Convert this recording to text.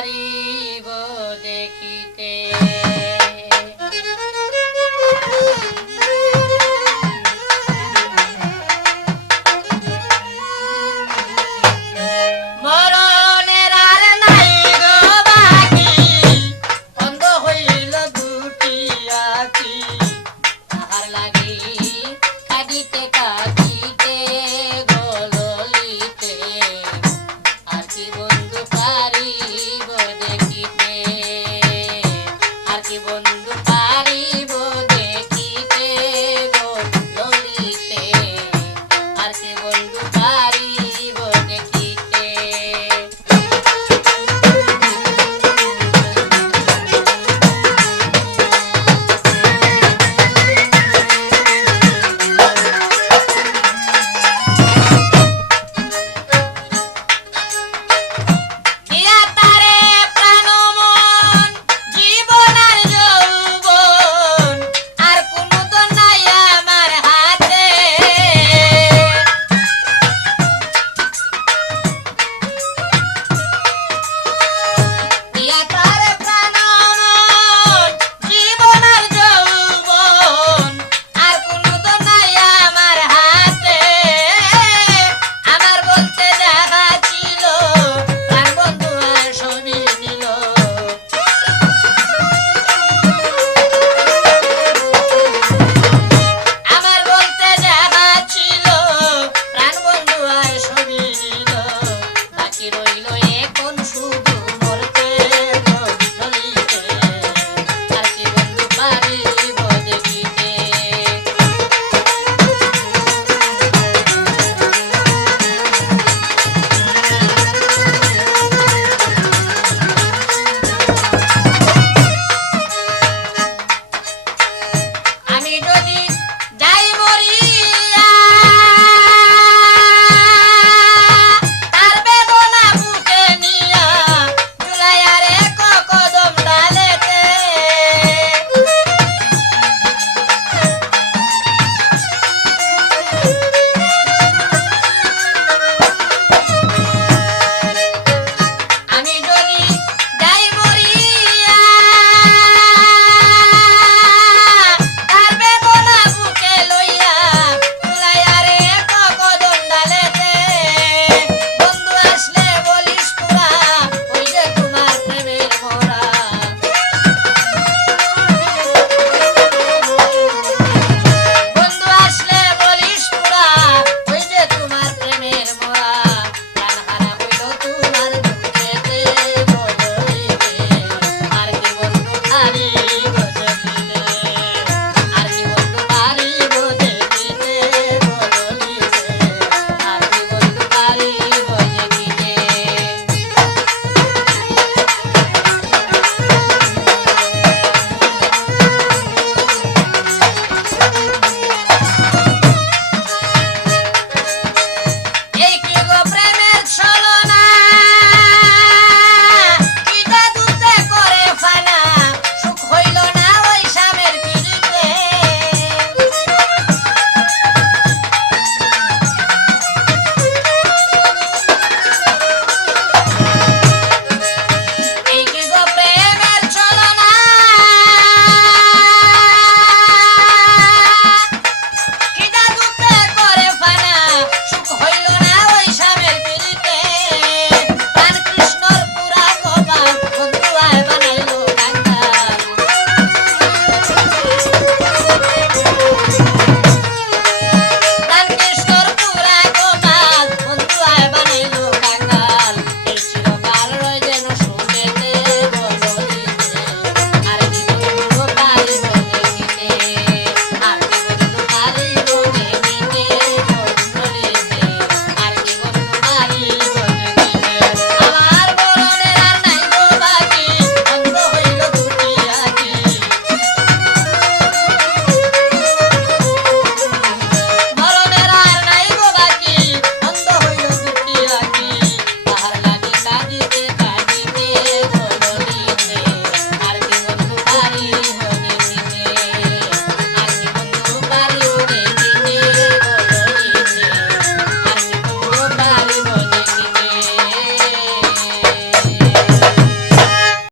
Daddy.